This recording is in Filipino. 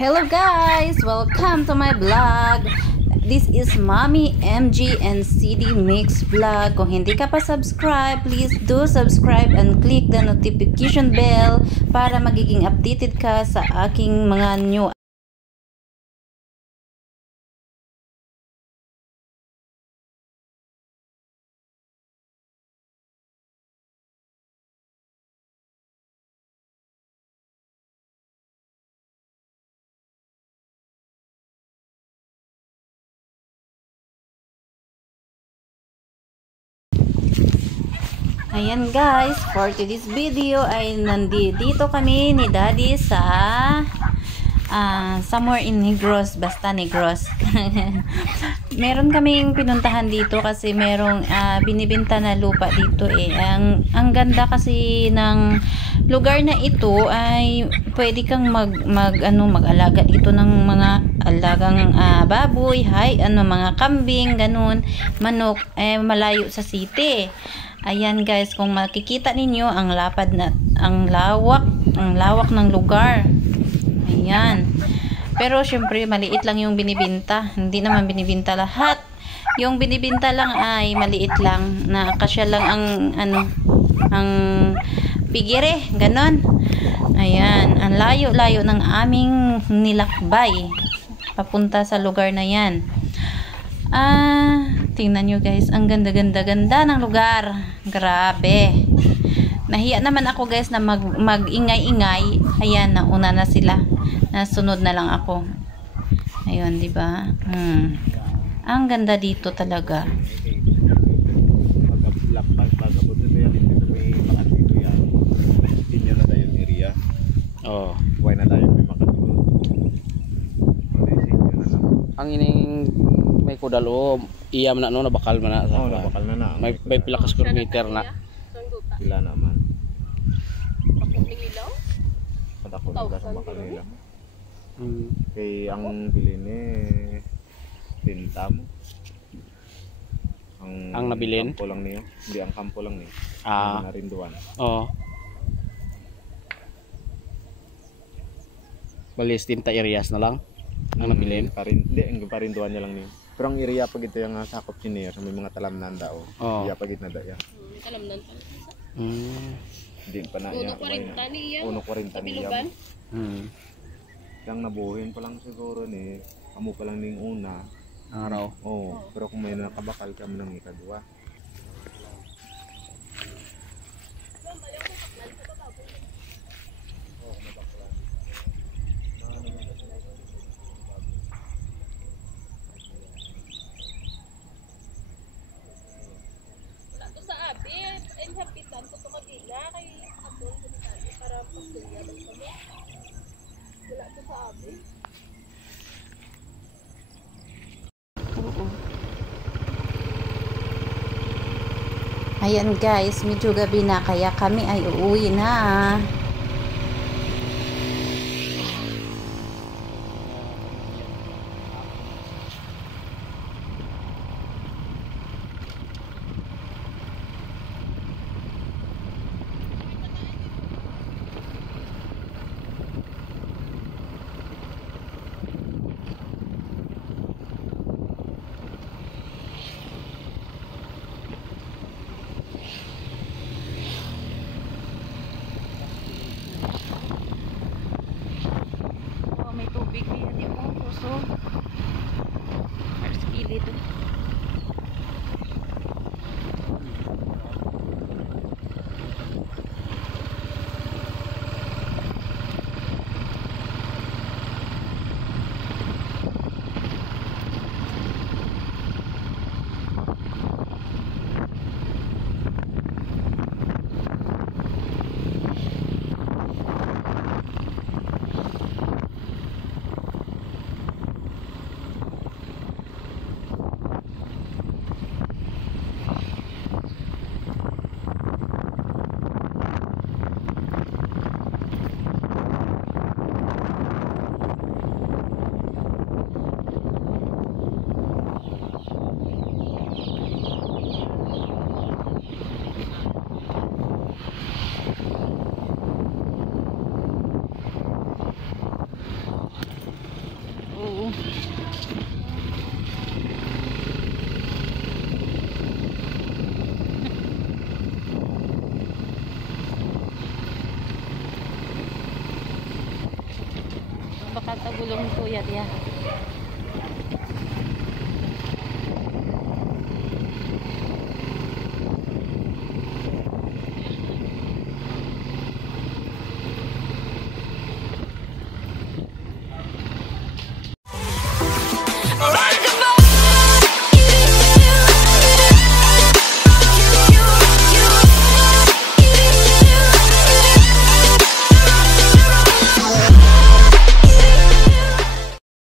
Hello guys! Welcome to my vlog. This is Mommy MG and CD Mix Vlog. Kung hindi ka pa subscribe, please do subscribe and click the notification bell para magiging updated ka sa aking mga new. Ayan guys, for today's video ay nandito kami ni Daddy sa somewhere in Negros, basta Negros. Meron kaming pinuntahan dito kasi merong binibenta na lupa dito eh. Ang ganda kasi ng lugar na ito ay pwede kang mag-alaga dito ng mga alagang baboy, mga kambing, ganun, manok, malayo sa city. Ayan guys, kung makikita ninyo ang lawak ng lugar. Ayan. Pero syempre maliit lang yung binibenta. Hindi naman binibenta lahat. Yung binibenta lang ay maliit lang, na kasya lang ang pigire, ganon. Ayan, ang layo-layo ng aming nilakbay papunta sa lugar na yan. Tingnan nyo guys, ang ganda-ganda ng lugar. Grabe. Nahiya naman ako guys na mag-ingay-ingay. Ayan, nauna na sila. Nasunod na lang ako. Ayun, di ba? Ang ganda dito talaga. Oh, buhay na tayo may makatulog. Ang ining may kudalo, iyam na no, nabakal man na sa. Oh, nabakal na. May pila ka square meter na. Pila naman. Pakunilaw? Patakot na sa bakal nila. Kay ang bilin eh tinta mo. Ang nabilin? Kampo lang niyo. Hindi ang kampo lang niyo. Narinduan. Oo. Balis tinta areas na lang ang nabilin. Hindi, ang parinduan niya lang niyo. Pero ang area pag ito yung sakop niya sa may mga talamnan daw. Iya pag ito na daya. Talamnan pa. Hindi pa na niya. 1.40 niya. Yang nabuhin pa lang siguro ni amo pa lang ning una araw. Pero kung may nakabakal kami ng ikadua. Ayan guys, medyo gabi na kaya kami ay uuwi na. May tubig niya, di mo puso. Harus gilid. Oo. Baka tagulong ko yan.